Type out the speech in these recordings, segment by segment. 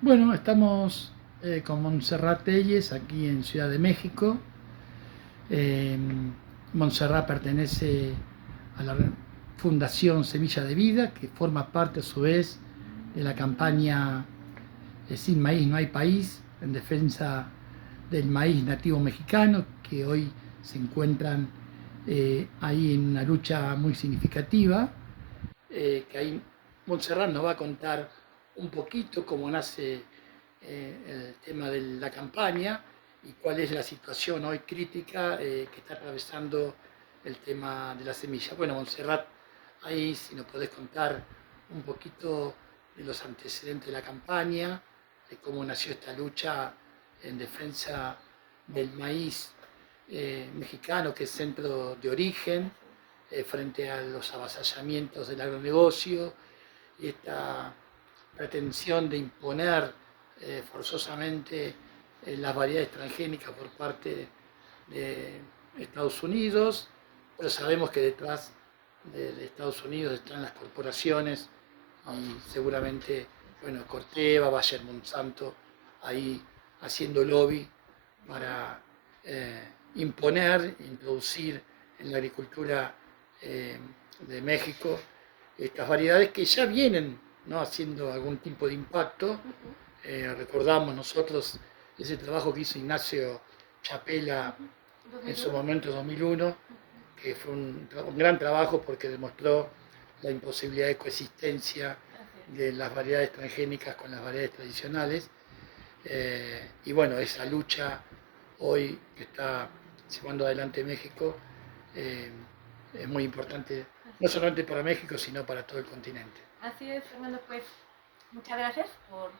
Bueno, estamos con Montserrat Telles aquí en Ciudad de México. Eh, Montserrat pertenece a la Fundación Semilla de Vida, que forma parte a su vez de la campaña Sin Maíz No Hay País, en defensa del maíz nativo mexicano, que hoy se encuentran ahí en una lucha muy significativa, que ahí Montserrat nos va a contar un poquito cómo nace el tema de la campaña y cuál es la situación hoy crítica que está atravesando el tema de la semilla. Bueno, Montserrat, ahí si nos podés contar un poquito de los antecedentes de la campaña, de cómo nació esta lucha en defensa del maíz mexicano, que es centro de origen, frente a los avasallamientos del agronegocio y esta pretensión de imponer forzosamente las variedades transgénicas por parte de Estados Unidos, pero sabemos que detrás de Estados Unidos están las corporaciones y seguramente, bueno, Corteva, Bayer Monsanto, ahí haciendo lobby para imponer, introducir en la agricultura de México estas variedades que ya vienen, ¿no?, haciendo algún tipo de impacto. Recordamos nosotros ese trabajo que hizo Ignacio Chapela en su momento, en 2001, que fue un gran trabajo porque demostró la imposibilidad de coexistencia de las variedades transgénicas con las variedades tradicionales. Y bueno, esa lucha hoy que está llevando adelante México eh, es muy importante, no solamente para México, sino para todo el continente. Así es, Fernando, pues muchas gracias por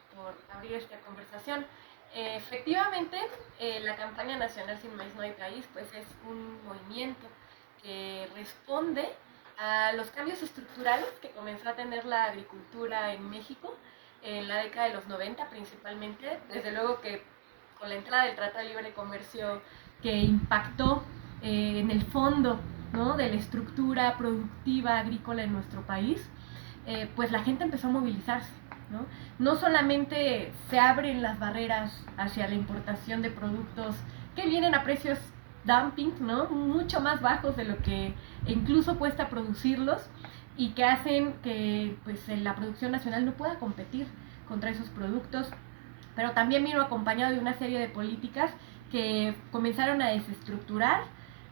abrir esta conversación. Efectivamente, la campaña nacional Sin Maíz No Hay País pues es un movimiento que responde a los cambios estructurales que comenzó a tener la agricultura en México en la década de los 90 principalmente. Desde luego que con la entrada del Tratado de Libre Comercio que impactó en el fondo, ¿no?, de la estructura productiva agrícola en nuestro país, pues la gente empezó a movilizarse. ¿No? No solamente se abren las barreras hacia la importación de productos que vienen a precios dumping, ¿no?, mucho más bajos de lo que incluso cuesta producirlos y que hacen que pues, la producción nacional no pueda competir contra esos productos, pero también vino acompañado de una serie de políticas que comenzaron a desestructurar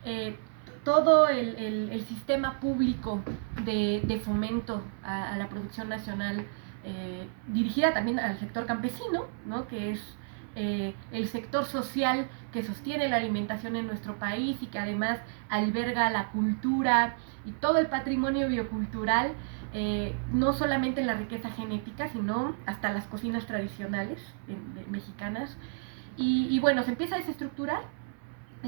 eh, todo el sistema público de fomento a la producción nacional, dirigida también al sector campesino, ¿no?, que es el sector social que sostiene la alimentación en nuestro país y que además alberga la cultura y todo el patrimonio biocultural, no solamente en la riqueza genética, sino hasta las cocinas tradicionales mexicanas. Y bueno, se empieza a desestructurar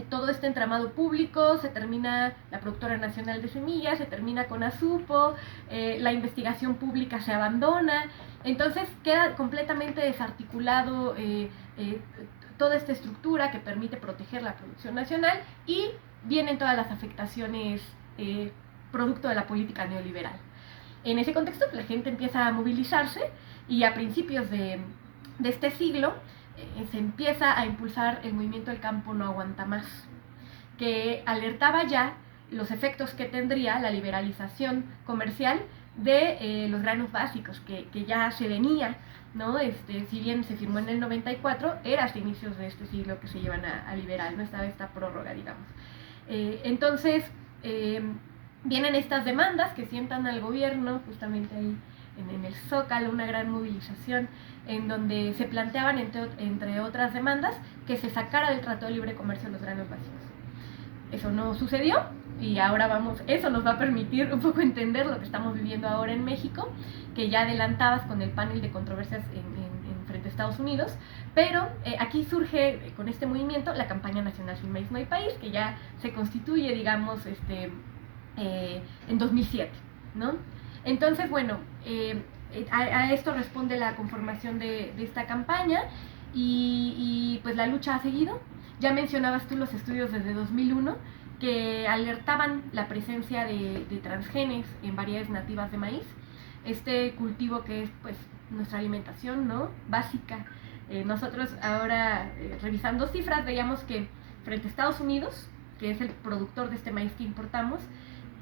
todo este entramado público, se termina la Productora Nacional de Semillas, se termina con Azupo, la investigación pública se abandona, entonces queda completamente desarticulado toda esta estructura que permite proteger la producción nacional y vienen todas las afectaciones producto de la política neoliberal. En ese contexto, la gente empieza a movilizarse y a principios de este siglo se empieza a impulsar el movimiento El Campo No Aguanta Más, que alertaba ya los efectos que tendría la liberalización comercial de los granos básicos, que ya se venía, ¿no? Si bien se firmó en el 94, era hasta inicios de este siglo que se llevan a liberar, no estaba esta prórroga, digamos. Entonces, vienen estas demandas que sientan al gobierno, justamente ahí en el Zócalo, una gran movilización en donde se planteaban, entre otras demandas, que se sacara del Tratado de Libre Comercio los granos básicos. Eso no sucedió y ahora eso nos va a permitir un poco entender lo que estamos viviendo ahora en México, que ya adelantabas con el panel de controversias frente a Estados Unidos, pero aquí surge con este movimiento la campaña nacional Sin Maíz No Hay País, que ya se constituye, digamos, en 2007, ¿no? Entonces, bueno, a esto responde la conformación de esta campaña y pues la lucha ha seguido. Ya mencionabas tú los estudios desde 2001 que alertaban la presencia de transgenes en variedades nativas de maíz. Este cultivo que es pues nuestra alimentación, ¿no? Básica. Nosotros ahora, revisando cifras, veíamos que frente a Estados Unidos, que es el productor de este maíz que importamos,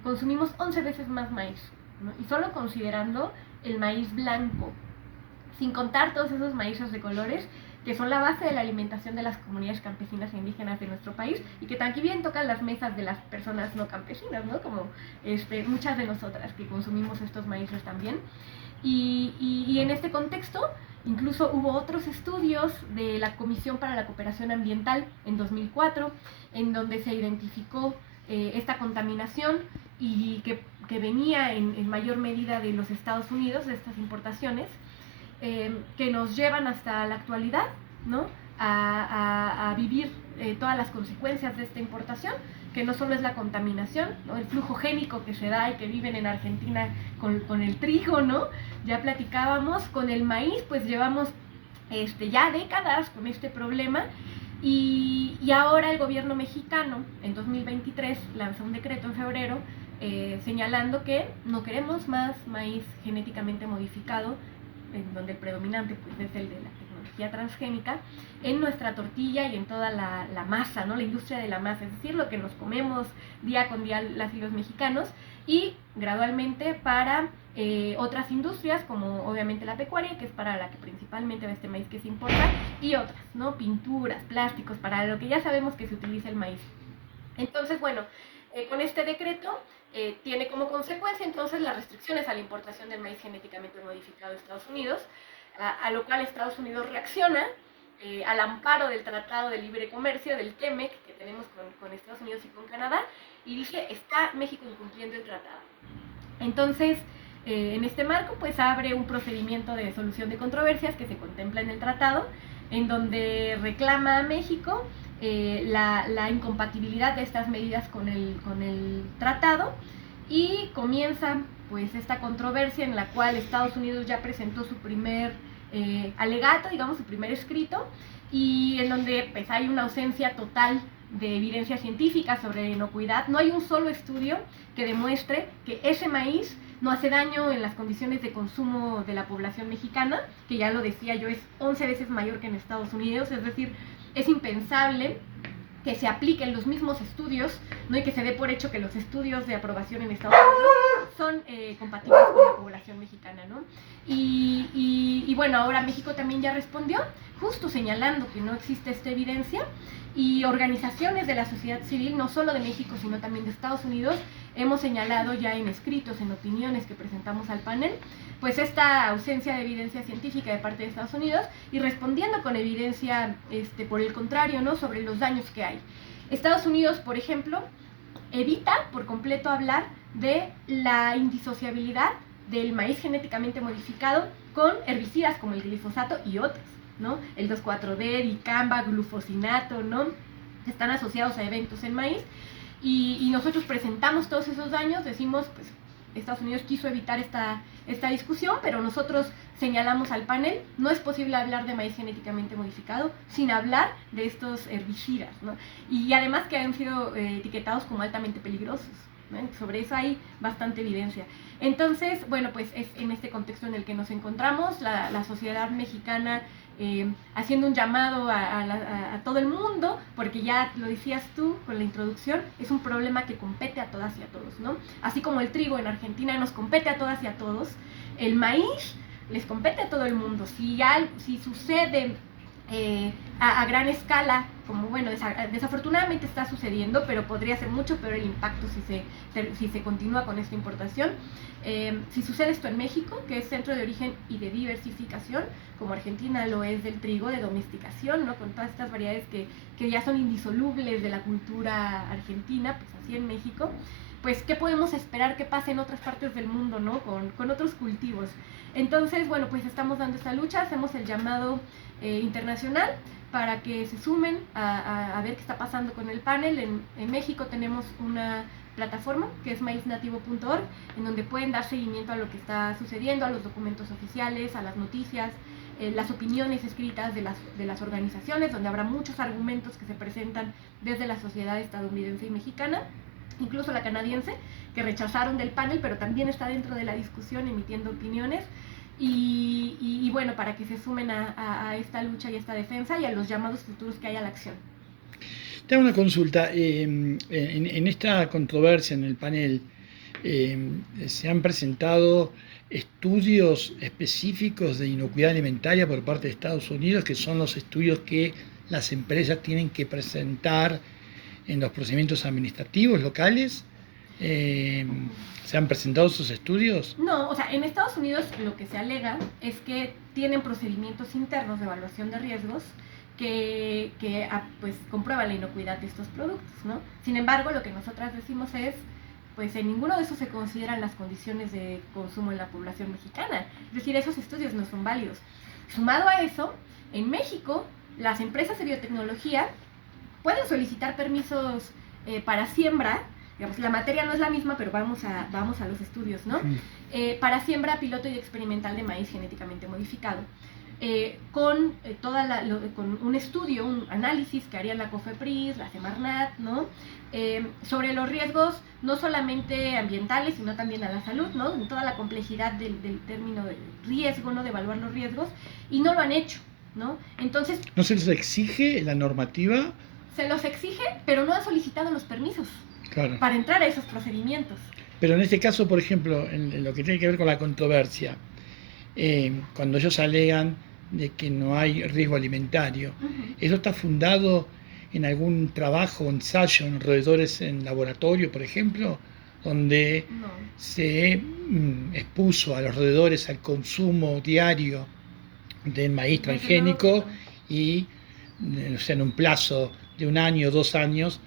consumimos 11 veces más maíz, ¿no? Y solo considerando el maíz blanco, sin contar todos esos maíces de colores que son la base de la alimentación de las comunidades campesinas e indígenas de nuestro país y que también tocan las mesas de las personas no campesinas, ¿no? Como muchas de nosotras que consumimos estos maíces también. Y en este contexto, incluso hubo otros estudios de la Comisión para la Cooperación Ambiental en 2004, en donde se identificó esta contaminación y que venía en mayor medida de los Estados Unidos, de estas importaciones, que nos llevan hasta la actualidad, ¿no? a vivir todas las consecuencias de esta importación, que no solo es la contaminación, ¿no? El flujo génico que se da y que viven en Argentina con el trigo, ¿no? Ya platicábamos, con el maíz, pues llevamos ya décadas con este problema, y ahora el gobierno mexicano en 2023 lanzó un decreto en febrero señalando que no queremos más maíz genéticamente modificado, en donde el predominante pues, es el de la tecnología transgénica, en nuestra tortilla y en toda la masa, ¿no? La industria de la masa, es decir, lo que nos comemos día con día las y los mexicanos, y gradualmente para otras industrias, como obviamente la pecuaria, que es para la que principalmente va este maíz que se importa, y otras, ¿no? Pinturas, plásticos, para lo que ya sabemos que se utiliza el maíz. Entonces, bueno, con este decreto tiene como consecuencia entonces las restricciones a la importación del maíz genéticamente modificado de Estados Unidos, a lo cual Estados Unidos reacciona al amparo del Tratado de Libre Comercio, del TEMEC, que tenemos con Estados Unidos y con Canadá, y dice, está México incumpliendo el tratado. Entonces, en este marco, pues abre un procedimiento de solución de controversias que se contempla en el tratado, en donde reclama a México la incompatibilidad de estas medidas con el tratado, y comienza pues esta controversia en la cual Estados Unidos ya presentó su primer alegato, digamos, su primer escrito, y en donde pues hay una ausencia total de evidencia científica sobre inocuidad. No hay un solo estudio que demuestre que ese maíz no hace daño en las condiciones de consumo de la población mexicana, que ya lo decía yo, es 11 veces mayor que en Estados Unidos, es decir, es impensable que se apliquen los mismos estudios, ¿no? Y que se dé por hecho que los estudios de aprobación en Estados Unidos son compatibles con la población mexicana, ¿no? Y bueno, ahora México también ya respondió, justo señalando que no existe esta evidencia, y organizaciones de la sociedad civil, no solo de México, sino también de Estados Unidos, hemos señalado ya en escritos, en opiniones que presentamos al panel, pues esta ausencia de evidencia científica de parte de Estados Unidos, y respondiendo con evidencia, por el contrario, ¿no? Sobre los daños que hay. Estados Unidos, por ejemplo, evita por completo hablar de la indisociabilidad del maíz genéticamente modificado con herbicidas como el glifosato y otros, ¿no? El 2,4-D, dicamba, glufosinato, ¿no? Están asociados a eventos en maíz, y nosotros presentamos todos esos daños, decimos, pues Estados Unidos quiso evitar esta discusión, pero nosotros señalamos al panel, no es posible hablar de maíz genéticamente modificado sin hablar de estos herbicidas, ¿no? Y además que han sido etiquetados como altamente peligrosos, ¿no? Sobre eso hay bastante evidencia. Entonces, bueno, pues es en este contexto en el que nos encontramos, la sociedad mexicana haciendo un llamado a todo el mundo, porque ya lo decías tú con la introducción, es un problema que compete a todas y a todos, ¿no? Así como el trigo en Argentina nos compete a todas y a todos, el maíz les compete a todo el mundo. Si sucede a gran escala, como bueno, desafortunadamente está sucediendo, pero podría ser mucho peor el impacto si se continúa con esta importación. Si sucede esto en México, que es centro de origen y de diversificación, como Argentina lo es del trigo, de domesticación, ¿no? Con todas estas variedades que ya son indisolubles de la cultura argentina, pues así en México, pues ¿qué podemos esperar que pase en otras partes del mundo, ¿no? Con otros cultivos. Entonces, bueno, pues estamos dando esta lucha, hacemos el llamado internacional para que se sumen a ver qué está pasando con el panel. En México tenemos una plataforma que es maiznativo.org, en donde pueden dar seguimiento a lo que está sucediendo, a los documentos oficiales, a las noticias, las opiniones escritas de las organizaciones, donde habrá muchos argumentos que se presentan desde la sociedad estadounidense y mexicana, incluso la canadiense, que rechazaron del panel, pero también está dentro de la discusión emitiendo opiniones. y bueno, para que se sumen a esta lucha y esta defensa y a los llamados futuros que hay a la acción. Te hago una consulta. En esta controversia, en el panel, se han presentado estudios específicos de inocuidad alimentaria por parte de Estados Unidos, que son los estudios que las empresas tienen que presentar en los procedimientos administrativos locales. ¿Se han presentado esos estudios? No, o sea, en Estados Unidos lo que se alega es que tienen procedimientos internos de evaluación de riesgos que pues comprueban la inocuidad de estos productos, ¿no? Sin embargo, lo que nosotras decimos es, pues en ninguno de esos se consideran las condiciones de consumo en la población mexicana. Es decir, esos estudios no son válidos. Sumado a eso, en México, las empresas de biotecnología pueden solicitar permisos para siembra. Digamos, la materia no es la misma, pero vamos a los estudios, ¿no? Para siembra piloto y experimental de maíz genéticamente modificado. Con un estudio, un análisis que haría la COFEPRIS, la Semarnat, ¿no? Sobre los riesgos no solamente ambientales, sino también a la salud, ¿no? En toda la complejidad del término de riesgo, ¿no? De evaluar los riesgos, y no lo han hecho, ¿no? Entonces... ¿No se les exige la normativa? Se los exige, pero no han solicitado los permisos. Claro. Para entrar a esos procedimientos. Pero en este caso, por ejemplo, en lo que tiene que ver con la controversia, cuando ellos alegan de que no hay riesgo alimentario, ¿eso está fundado en algún trabajo, ensayo en roedores en laboratorio, por ejemplo, donde se expuso a los roedores al consumo diario del maíz transgénico y, o sea, en un plazo de 1 año, 2 años,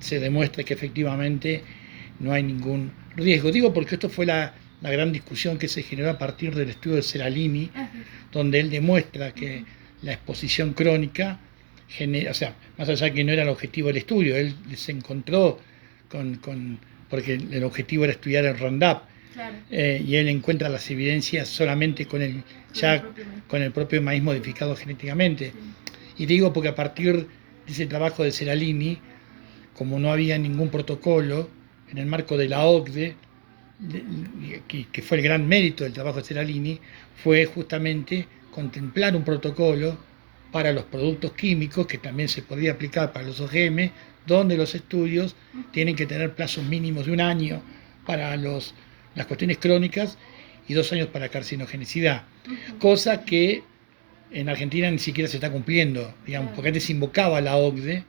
se demuestra que efectivamente no hay ningún riesgo? Digo porque esto fue la gran discusión que se generó a partir del estudio de Seralini, donde él demuestra que la exposición crónica genera, o sea, más allá de que no era el objetivo del estudio, él se encontró porque el objetivo era estudiar el Roundup, claro. Y él encuentra las evidencias solamente con el propio maíz modificado genéticamente. Sí. Y digo porque a partir de ese trabajo de Seralini, como no había ningún protocolo en el marco de la OCDE, que fue el gran mérito del trabajo de Seralini, fue justamente contemplar un protocolo para los productos químicos que también se podía aplicar para los OGM, donde los estudios tienen que tener plazos mínimos de 1 año para las cuestiones crónicas y 2 años para carcinogenicidad, cosa que en Argentina ni siquiera se está cumpliendo, digamos, porque antes se invocaba la OCDE,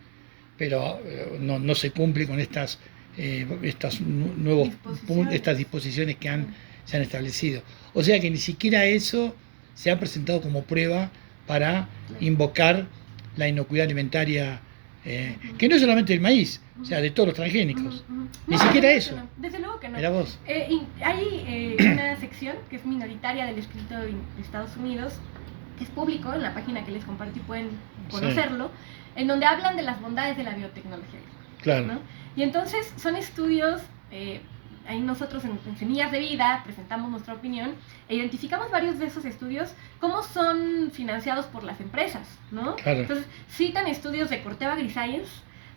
pero no se cumple con estas disposiciones que se han establecido. O sea que ni siquiera eso se ha presentado como prueba para invocar la inocuidad alimentaria, que no es solamente del maíz, o sea, de todos los transgénicos. Ni siquiera eso. No. Desde luego que no. Era vos. Hay una sección que es minoritaria del escrito de Estados Unidos, que es público, en la página que les compartí pueden conocerlo, en donde hablan de las bondades de la biotecnología. Claro. ¿No? Y entonces son estudios, ahí nosotros en Semillas de Vida presentamos nuestra opinión e identificamos varios de esos estudios, cómo son financiados por las empresas, ¿no? Claro. Entonces citan estudios de Corteva AgriScience,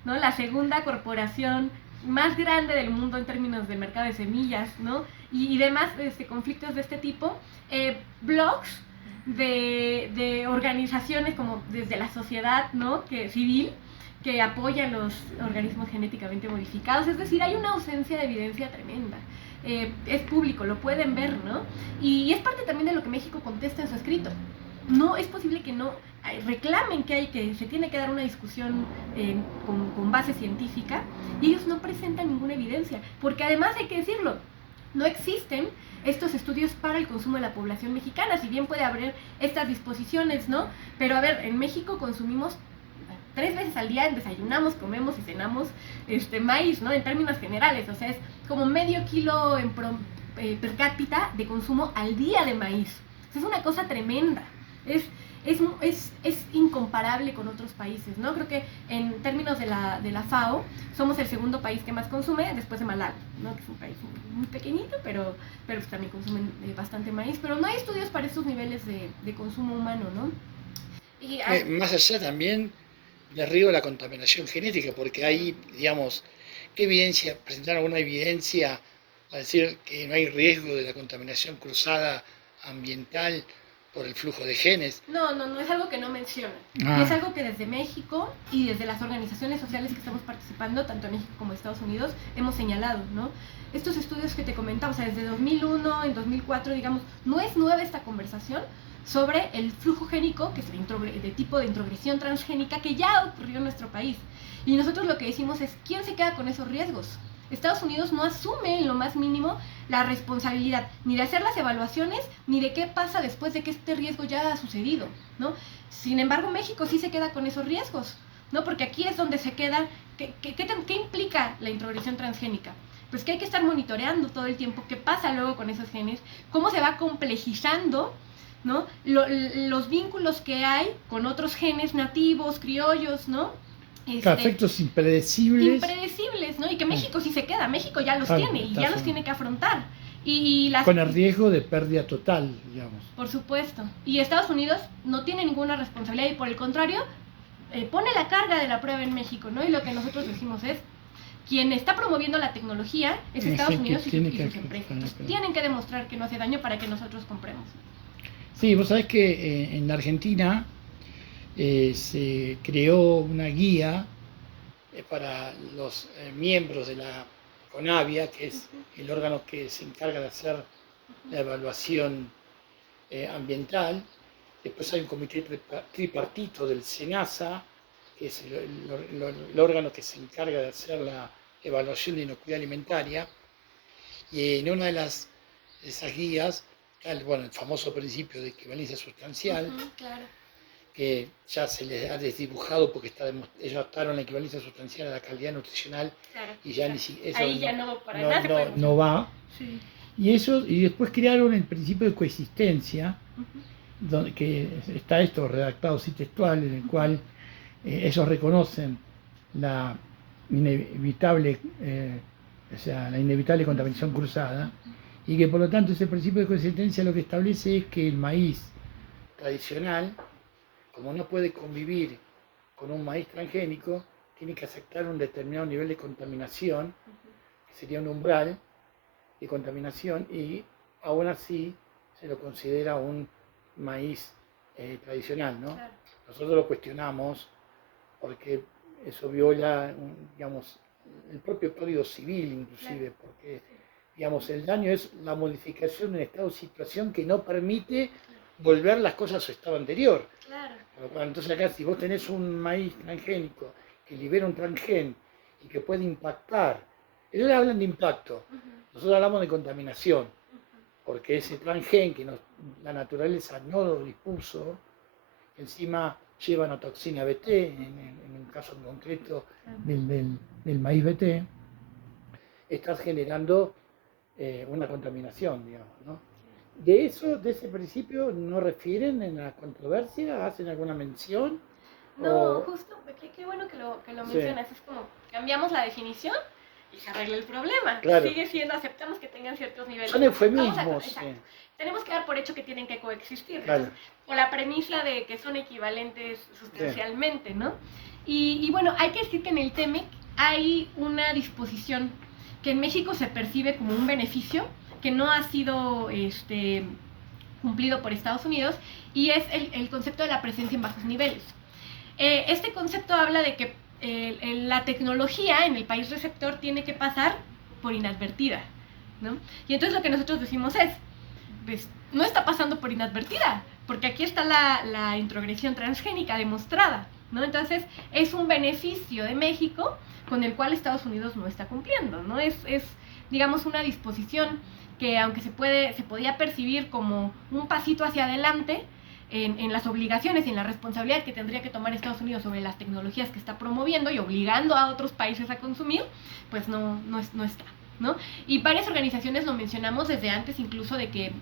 ¿no? La segunda corporación más grande del mundo en términos del mercado de semillas, ¿no? Y demás conflictos de este tipo, blogs de organizaciones como desde la sociedad, ¿no? Civil, que apoyan los organismos genéticamente modificados. Es decir, hay una ausencia de evidencia tremenda. Es público, lo pueden ver, ¿no? Y es parte también de lo que México contesta en su escrito. No es posible que no reclamen que se tiene que dar una discusión con base científica, y ellos no presentan ninguna evidencia, porque además hay que decirlo, no existen estos estudios para el consumo de la población mexicana, si bien puede haber estas disposiciones, ¿no? Pero a ver, en México consumimos 3 veces al día, desayunamos, comemos y cenamos maíz, ¿no? En términos generales, o sea, es como medio kilo per cápita de consumo al día de maíz. O sea, es una cosa tremenda. Es incomparable con otros países, ¿no? Creo que en términos de la FAO somos el segundo país que más consume, después de Malawi, ¿no? Que es un país muy pequeñito, pero pues también consumen bastante maíz, pero no hay estudios para estos niveles de consumo humano, ¿no? Y más allá también del riesgo de la contaminación genética, porque hay, digamos, ¿qué evidencia? ¿Presentar alguna evidencia a decir que no hay riesgo de la contaminación cruzada ambiental por el flujo de genes. No es algo que no mencionan. Y es algo que desde México y desde las organizaciones sociales que estamos participando, tanto en México como en Estados Unidos, hemos señalado, ¿no? Estos estudios que te comentaba, o sea, desde 2001, en 2004, digamos, no es nueva esta conversación sobre el flujo génico, que es de tipo de introgresión transgénica, que ya ocurrió en nuestro país. Y nosotros lo que decimos es, ¿quién se queda con esos riesgos? Estados Unidos no asume en lo más mínimo la responsabilidad ni de hacer las evaluaciones ni de qué pasa después de que este riesgo ya ha sucedido, ¿no? Sin embargo, México sí se queda con esos riesgos, ¿no? Porque aquí es donde se queda. ¿Qué implica la introgresión transgénica? Pues que hay que estar monitoreando todo el tiempo qué pasa luego con esos genes, cómo se va complejizando, ¿no? Los vínculos que hay con otros genes nativos, criollos, ¿no? Efectos impredecibles. Impredecibles, ¿no? Y que México sí se queda, México ya los tiene y ya los tiene que afrontar. Con el riesgo de pérdida total, digamos. Por supuesto. Y Estados Unidos no tiene ninguna responsabilidad y por el contrario, pone la carga de la prueba en México, ¿no? Y lo que nosotros decimos es, quien está promoviendo la tecnología es Estados Unidos y sus empresas. Tienen que demostrar que no hace daño para que nosotros compremos. Sí, vos sabés que en Argentina se creó una guía para los miembros de la CONAVIA, que es el órgano que se encarga de hacer la evaluación ambiental. Después hay un comité tripartito del SENASA, que es el órgano que se encarga de hacer la evaluación de inocuidad alimentaria. Y en una de esas guías, el famoso principio de equivalencia sustancial, claro, que ya se les ha desdibujado porque ellos adaptaron la equivalencia sustancial a la calidad nutricional, claro, y ya ni siquiera ahí ya no para nada no va. Sí. Y después crearon el principio de coexistencia, donde que está esto redactado así textual, en el cual ellos reconocen la inevitable contaminación cruzada, y que por lo tanto ese principio de coexistencia lo que establece es que el maíz tradicional, como no puede convivir con un maíz transgénico, tiene que aceptar un determinado nivel de contaminación, que sería un umbral de contaminación, y aún así se lo considera un maíz tradicional, ¿no? Claro. Nosotros lo cuestionamos porque eso viola, digamos, el propio Código Civil inclusive, porque, digamos, el daño es la modificación de un estado de situación que no permite volver las cosas a su estado anterior. Claro. Entonces acá, si vos tenés un maíz transgénico que libera un transgen y que puede impactar, ellos hablan de impacto, nosotros hablamos de contaminación, porque ese transgen que la naturaleza no lo dispuso, encima lleva anotoxina BT, en un caso en concreto del maíz BT, estás generando una contaminación, digamos, ¿no? De ese principio no refieren en la controversia, hacen alguna mención. No, justo, qué bueno que lo mencionas, es como cambiamos la definición y se arregla el problema. Claro. Sigue siendo, aceptamos que tengan ciertos niveles. Son eufemismos. Tenemos que dar por hecho que tienen que coexistir, claro. O la premisa de que son equivalentes sustancialmente, ¿no? Y bueno, hay que decir que en el TEMEC hay una disposición que en México se percibe como un beneficio que no ha sido cumplido por Estados Unidos, y es el concepto de la presencia en bajos niveles. Este concepto habla de que la tecnología en el país receptor tiene que pasar por inadvertida, ¿no? Y entonces lo que nosotros decimos es, pues, no está pasando por inadvertida, porque aquí está la introgresión transgénica demostrada, ¿no? Entonces es un beneficio de México con el cual Estados Unidos no está cumpliendo, ¿no? Es digamos, una disposición que aunque se podía percibir como un pasito hacia adelante en las obligaciones y en la responsabilidad que tendría que tomar Estados Unidos sobre las tecnologías que está promoviendo y obligando a otros países a consumir, pues no está, ¿no? Y varias organizaciones lo mencionamos desde antes incluso de que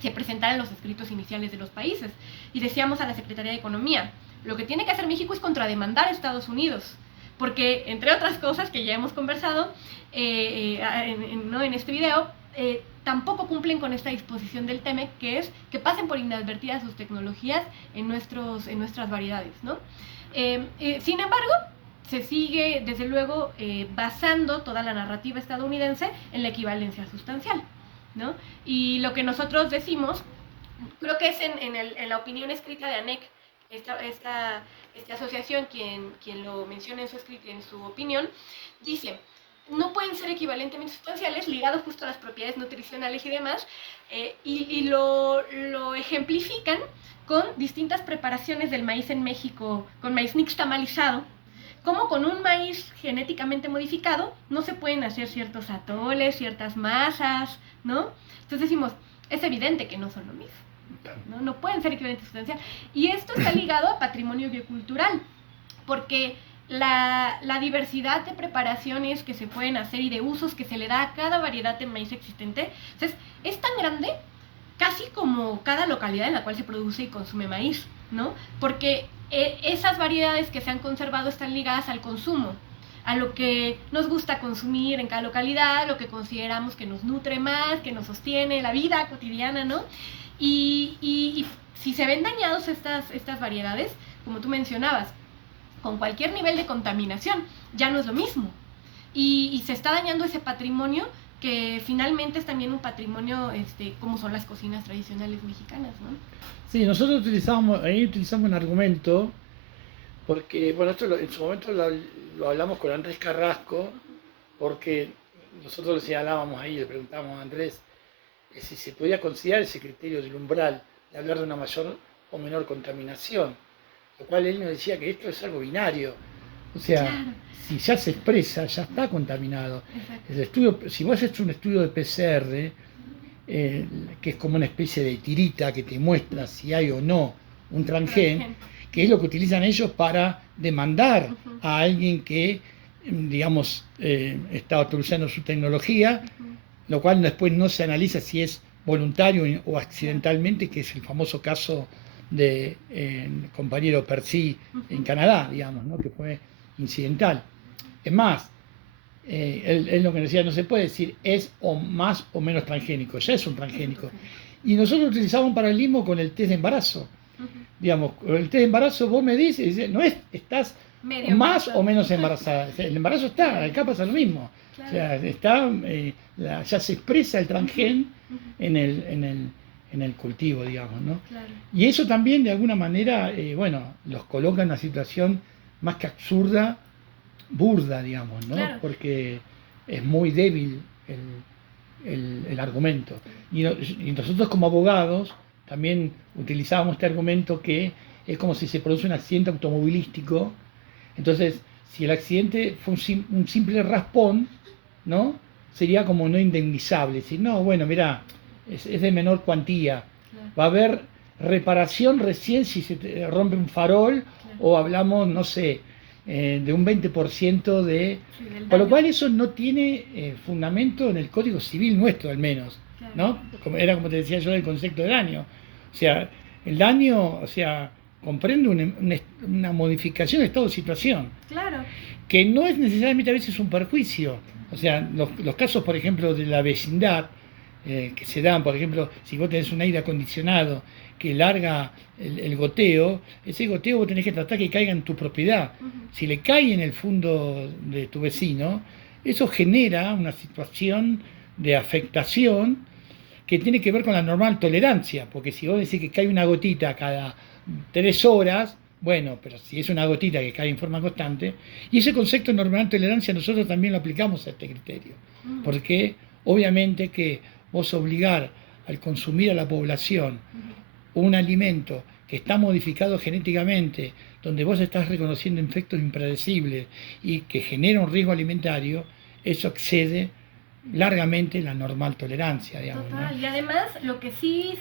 se presentaran los escritos iniciales de los países, y decíamos a la Secretaría de Economía, lo que tiene que hacer México es contrademandar a Estados Unidos, porque entre otras cosas que ya hemos conversado en este video, tampoco cumplen con esta disposición del TEMEC, que es que pasen por inadvertidas sus tecnologías en nuestras variedades, ¿no? Sin embargo, se sigue, desde luego, basando toda la narrativa estadounidense en la equivalencia sustancial, ¿no? Y lo que nosotros decimos creo que es en la opinión escrita de ANEC, esta asociación, quien lo menciona en su escrito, en su opinión, dice, no pueden ser equivalentemente sustanciales, ligados justo a las propiedades nutricionales y demás, y lo ejemplifican con distintas preparaciones del maíz en México, con maíz nixtamalizado, como con un maíz genéticamente modificado no se pueden hacer ciertos atoles, ciertas masas, ¿no? Entonces decimos, es evidente que no son lo mismo, ¿no? No pueden ser equivalentes sustancial. Y esto está ligado a patrimonio biocultural, porque la diversidad de preparaciones que se pueden hacer y de usos que se le da a cada variedad de maíz existente, entonces, es tan grande casi como cada localidad en la cual se produce y consume maíz, ¿no? Porque esas variedades que se han conservado están ligadas al consumo, a lo que nos gusta consumir en cada localidad, lo que consideramos que nos nutre más, que nos sostiene la vida cotidiana, ¿no? Y si se ven dañados estas variedades, como tú mencionabas, con cualquier nivel de contaminación, ya no es lo mismo. Y se está dañando ese patrimonio que finalmente es también un patrimonio, como son las cocinas tradicionales mexicanas, ¿no? Sí, nosotros utilizamos un argumento, porque, bueno, esto en su momento lo hablamos con Andrés Carrasco, porque nosotros le señalábamos ahí, le preguntábamos a Andrés si se podía considerar ese criterio del umbral, de hablar de una mayor o menor contaminación, lo cual él nos decía que esto es algo binario, o sea, claro, si ya se expresa, ya está contaminado. El estudio, si vos haces un estudio de PCR, que es como una especie de tirita que te muestra si hay o no un transgen, que es lo que utilizan ellos para demandar a alguien que, digamos, está utilizando su tecnología, lo cual después no se analiza si es voluntario o accidentalmente, que es el famoso caso de compañero Percy en Canadá, digamos, ¿no? Que fue incidental. Es más, él lo que decía, no se puede decir es o más o menos transgénico, ya es un transgénico. Y nosotros utilizamos un paralelismo con el test de embarazo. Digamos, el test de embarazo vos me dices, no es, estás medio más o menos embarazada. El embarazo está, acá pasa lo mismo. Claro. O sea, está, ya se expresa el transgen en el cultivo, digamos, ¿no? Claro. Y eso también, de alguna manera, bueno, los coloca en una situación más que absurda, burda, digamos, ¿no? Claro. Porque es muy débil el argumento. Y nosotros como abogados también utilizábamos este argumento, que es como si se produce un accidente automovilístico. Entonces, si el accidente fue un simple raspón, ¿no? Sería como no indemnizable. Es decir, no, bueno, mira, es de menor cuantía. Claro. Va a haber reparación recién si se te rompe un farol, claro, o hablamos, no sé, de un 20% de... Sí, con lo cual eso no tiene fundamento en el Código Civil nuestro, al menos, claro, ¿no? Era como te decía yo, el concepto de daño. O sea, el daño, o sea, comprende una modificación de estado de situación. Claro. Que no es necesariamente a veces un perjuicio. O sea, los casos, por ejemplo, de la vecindad, que se dan, por ejemplo, si vos tenés un aire acondicionado que larga el goteo, ese goteo vos tenés que tratar que caiga en tu propiedad. Si le cae en el fondo de tu vecino, eso genera una situación de afectación que tiene que ver con la normal tolerancia, porque si vos decís que cae una gotita cada 3 horas, bueno, pero si es una gotita que cae en forma constante, y ese concepto de normal tolerancia nosotros también lo aplicamos a este criterio, porque obviamente que vos obligar al consumir a la población un alimento que está modificado genéticamente, donde vos estás reconociendo efectos impredecibles y que genera un riesgo alimentario, eso excede largamente la normal tolerancia, digamos. Total, ¿no? Y además lo que sí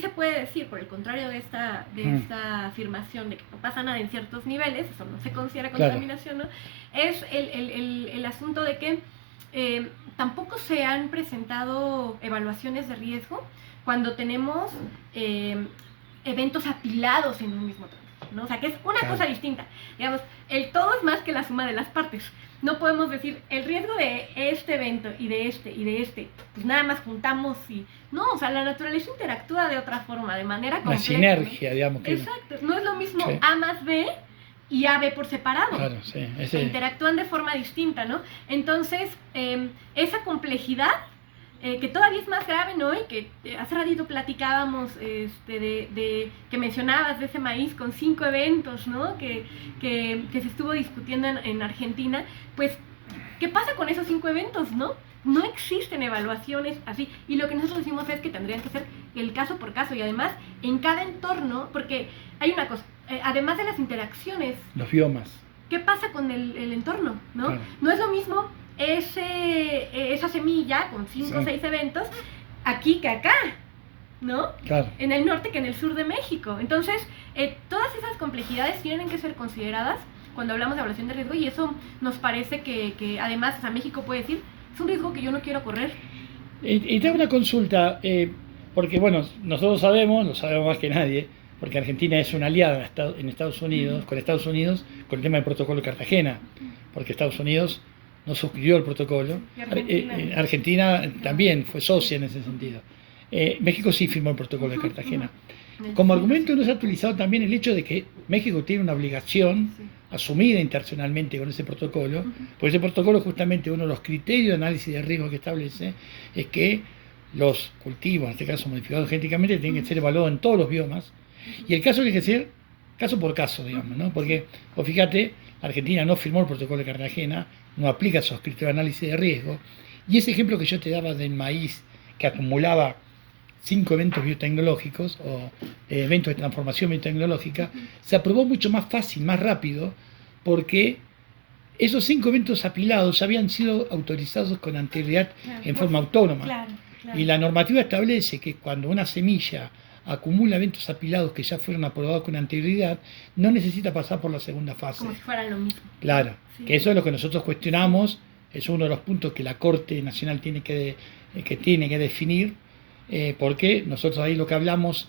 se puede decir, por el contrario de esta afirmación de que no pasa nada en ciertos niveles, eso no se considera contaminación, claro, ¿no? Es el asunto de que tampoco se han presentado evaluaciones de riesgo cuando tenemos eventos apilados en un mismo tránsito, ¿no? O sea, que es una claro, cosa distinta. Digamos, el todo es más que la suma de las partes. No podemos decir, el riesgo de este evento y de este, pues nada más juntamos y... No, o sea, la naturaleza interactúa de otra forma, de manera compleja. Una sinergia, ¿no? Digamos. Que exacto, no es lo mismo sí, A más B y AB por separado. Claro, sí. Interactúan de forma distinta, ¿no? Entonces, esa complejidad que todavía es más grave, ¿no? Y que hace ratito platicábamos que mencionabas de ese maíz con 5 eventos, ¿no? Que se estuvo discutiendo en Argentina. Pues, ¿qué pasa con esos 5 eventos, no? No existen evaluaciones así. Y lo que nosotros decimos es que tendrían que ser el caso por caso. Y además, en cada entorno, porque hay una cosa, además de las interacciones, los biomas, ¿qué pasa con el entorno, no? claro. No es lo mismo esa semilla con 5 o 6 eventos aquí que acá, ¿no? Claro. En el norte que en el sur de México. Entonces, todas esas complejidades tienen que ser consideradas cuando hablamos de evaluación de riesgo, y eso nos parece que además, o sea, México puede decir, es un riesgo que yo no quiero correr. Y te hago una consulta, porque bueno, nosotros sabemos, lo sabemos más que nadie, porque Argentina es una aliada en Estados Unidos, con el tema del protocolo de Cartagena, porque Estados Unidos no suscribió el protocolo. Argentina también fue socia en ese sentido. México sí firmó el protocolo de Cartagena. Como argumento no se ha utilizado también el hecho de que México tiene una obligación asumida internacionalmente con ese protocolo, porque ese protocolo, justamente uno de los criterios de análisis de riesgo que establece es que los cultivos, en este caso modificados genéticamente, tienen que ser evaluados en todos los biomas, y el caso tiene que ser caso por caso, digamos, ¿no? Porque, pues fíjate, Argentina no firmó el protocolo de Cartagena, no aplica esos criterios de análisis de riesgo, y ese ejemplo que yo te daba del maíz que acumulaba 5 eventos biotecnológicos o eventos de transformación biotecnológica, se aprobó mucho más fácil, más rápido, porque esos 5 eventos apilados habían sido autorizados con anterioridad en forma autónoma. Claro. Y la normativa establece que cuando una semilla acumula eventos apilados que ya fueron aprobados con anterioridad, no necesita pasar por la segunda fase. Como si fueran lo mismo. Claro, que eso es lo que nosotros cuestionamos, es uno de los puntos que la Corte Nacional tiene que definir, porque nosotros ahí lo que hablamos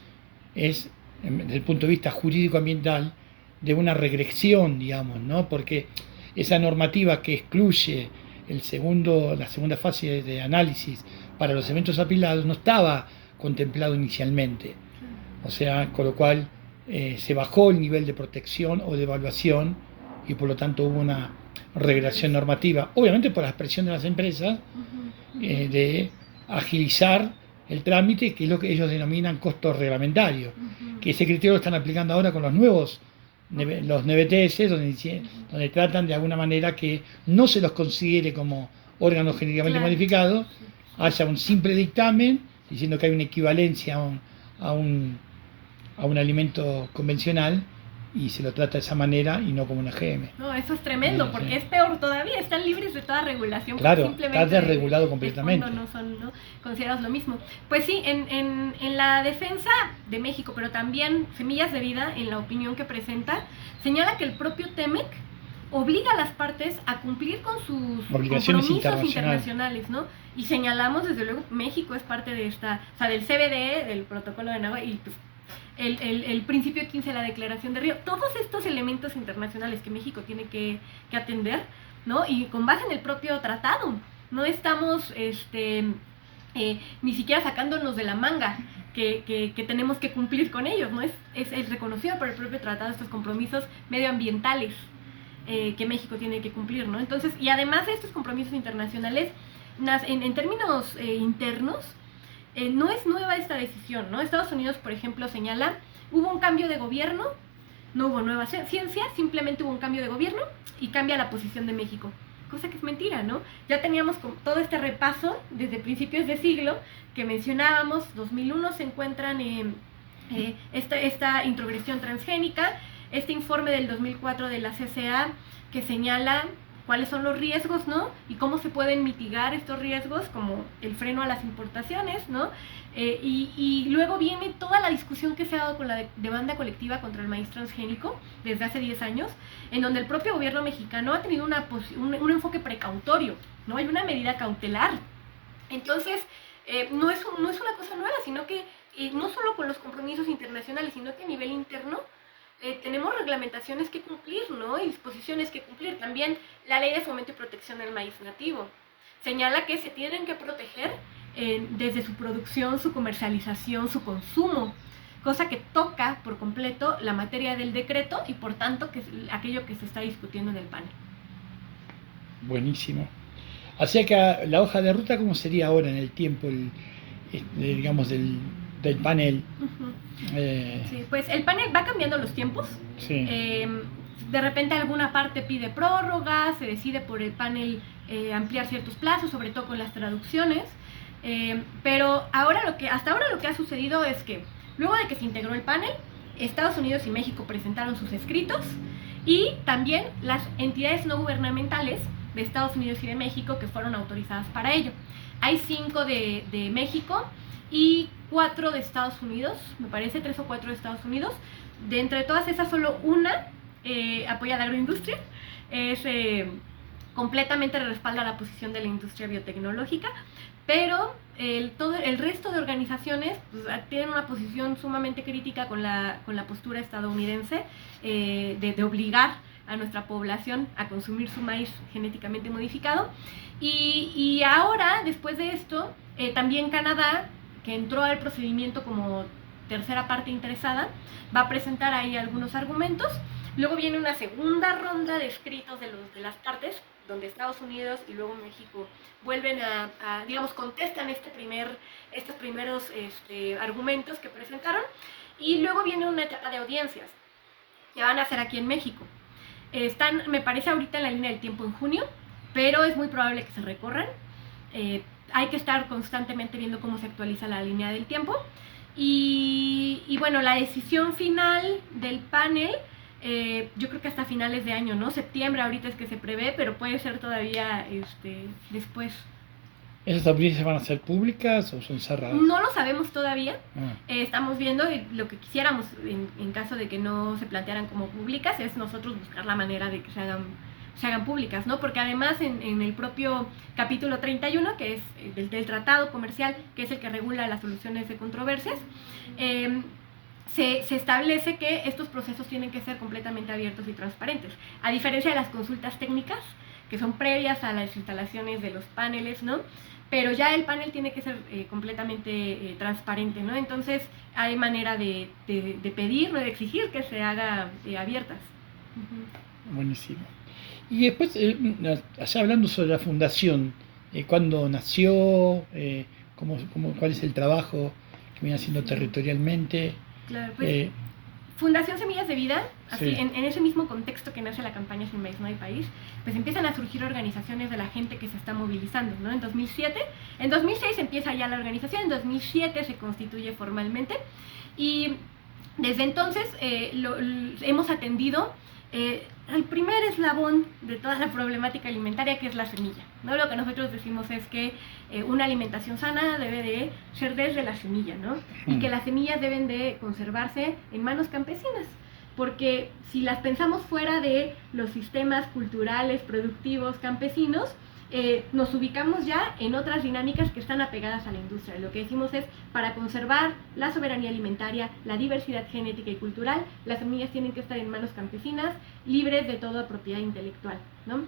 es, desde el punto de vista jurídico-ambiental, de una regresión, digamos, ¿no? Porque esa normativa que excluye la segunda fase de análisis para los eventos apilados no estaba contemplado inicialmente. O sea, con lo cual se bajó el nivel de protección o de evaluación, y por lo tanto hubo una regresión normativa, obviamente por la presión de las empresas, de agilizar el trámite, que es lo que ellos denominan costos reglamentarios, que ese criterio lo están aplicando ahora con los nuevos, los NBTS, donde tratan de alguna manera que no se los considere como órganos genéticamente modificados, haya un simple dictamen diciendo que hay una equivalencia a un alimento convencional, y se lo trata de esa manera y no como una GM. No, eso es tremendo, porque es peor todavía, están libres de toda regulación. Claro, simplemente está desregulado completamente. No son, ¿no?, considerados lo mismo. Pues sí, en la defensa de México, pero también Semillas de Vida, en la opinión que presenta, señala que el propio TEMEC obliga a las partes a cumplir con sus obligaciones compromisos internacionales, ¿no? Y señalamos, desde luego, México es parte de del CBD, del Protocolo de Nagoya, y pues el principio 15 de la Declaración de Río, todos estos elementos internacionales que México tiene que atender, ¿no? Y con base en el propio tratado, no estamos ni siquiera sacándonos de la manga que tenemos que cumplir con ellos, ¿no? Es reconocido por el propio tratado estos compromisos medioambientales que México tiene que cumplir, ¿no? Entonces, y además de estos compromisos internacionales, en términos internos, no es nueva esta decisión, ¿no? Estados Unidos, por ejemplo, señala, hubo un cambio de gobierno, no hubo nueva ciencia, simplemente hubo un cambio de gobierno y cambia la posición de México. Cosa que es mentira, ¿no? Ya teníamos todo este repaso desde principios de siglo que mencionábamos, 2001 se encuentran esta introgresión transgénica, este informe del 2004 de la CCA que señala cuáles son los riesgos, ¿no? Y cómo se pueden mitigar estos riesgos, como el freno a las importaciones, ¿no? Y luego viene toda la discusión que se ha dado con la demanda colectiva contra el maíz transgénico desde hace 10 años, en donde el propio gobierno mexicano ha tenido un enfoque precautorio, ¿no? Hay una medida cautelar. Entonces, no es una cosa nueva, sino que no solo con los compromisos internacionales, sino que a nivel interno, tenemos reglamentaciones que cumplir, ¿no? Y disposiciones que cumplir. También la Ley de Fomento y Protección del Maíz Nativo señala que se tienen que proteger desde su producción, su comercialización, su consumo, cosa que toca por completo la materia del decreto y por tanto que es aquello que se está discutiendo en el panel. Buenísimo. O sea que la hoja de ruta, ¿cómo sería ahora en el tiempo, digamos, del panel? Ujú. Eh, Sí, pues el panel va cambiando los tiempos. sí. De repente alguna parte pide prórroga, se decide por el panel ampliar ciertos plazos, sobre todo con las traducciones. Pero hasta ahora lo que ha sucedido es que luego de que se integró el panel, Estados Unidos y México presentaron sus escritos y también las entidades no gubernamentales de Estados Unidos y de México que fueron autorizadas para ello. Hay 5 de México y 4 de Estados Unidos, me parece 3 o 4 de Estados Unidos. De entre todas esas, solo una apoya la agroindustria, es completamente respalda la posición de la industria biotecnológica, pero todo el resto de organizaciones pues, tienen una posición sumamente crítica con la postura estadounidense de obligar a nuestra población a consumir su maíz genéticamente modificado. Y ahora, después de esto, también Canadá, que entró al procedimiento como tercera parte interesada, va a presentar ahí algunos argumentos. Luego viene una segunda ronda de escritos de las partes, donde Estados Unidos y luego México vuelven digamos, contestan estos primeros argumentos que presentaron. Y luego viene una etapa de audiencias que van a hacer aquí en México. Están, me parece, ahorita en la línea del tiempo en junio, pero es muy probable que se recorran. Hay que estar constantemente viendo cómo se actualiza la línea del tiempo. Y bueno, la decisión final del panel, yo creo que hasta finales de año, ¿no? Septiembre ahorita es que se prevé, pero puede ser todavía después. ¿Esas audiencias van a ser públicas o son cerradas? No lo sabemos todavía. Ah. Estamos viendo lo que quisiéramos en caso de que no se plantearan como públicas, es nosotros buscar la manera de que se hagan públicas, ¿no? Porque además en el propio capítulo 31, que es del tratado comercial, que es el que regula las soluciones de controversias, se establece que estos procesos tienen que ser completamente abiertos y transparentes, a diferencia de las consultas técnicas, que son previas a las instalaciones de los paneles, ¿no? Pero ya el panel tiene que ser completamente transparente, ¿no? Entonces hay manera de pedir, ¿no? De exigir que se haga abiertas. Uh-huh. Buenísimo. Y después, allá hablando sobre la fundación, ¿cuándo nació? ¿Cuál es el trabajo que viene haciendo territorialmente? Claro, pues Fundación Semillas de Vida, así, Sí. en ese mismo contexto que nace la campaña Sin Maíz No Hay País, pues empiezan a surgir organizaciones de la gente que se está movilizando, ¿no? En 2006 empieza ya la organización, en 2007 se constituye formalmente y desde entonces hemos atendido el primer eslabón de toda la problemática alimentaria, que es la semilla, ¿no? Lo que nosotros decimos es que una alimentación sana debe de ser desde la semilla, ¿no? Y que las semillas deben de conservarse en manos campesinas, porque si las pensamos fuera de los sistemas culturales, productivos, campesinos, nos ubicamos ya en otras dinámicas que están apegadas a la industria. Lo que decimos es, para conservar la soberanía alimentaria, la diversidad genética y cultural, las semillas tienen que estar en manos campesinas, libres de toda propiedad intelectual, ¿no?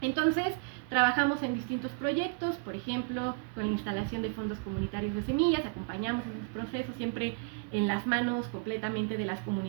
Entonces, trabajamos en distintos proyectos, por ejemplo, con la instalación de fondos comunitarios de semillas, acompañamos esos procesos siempre en las manos completamente de las comunidades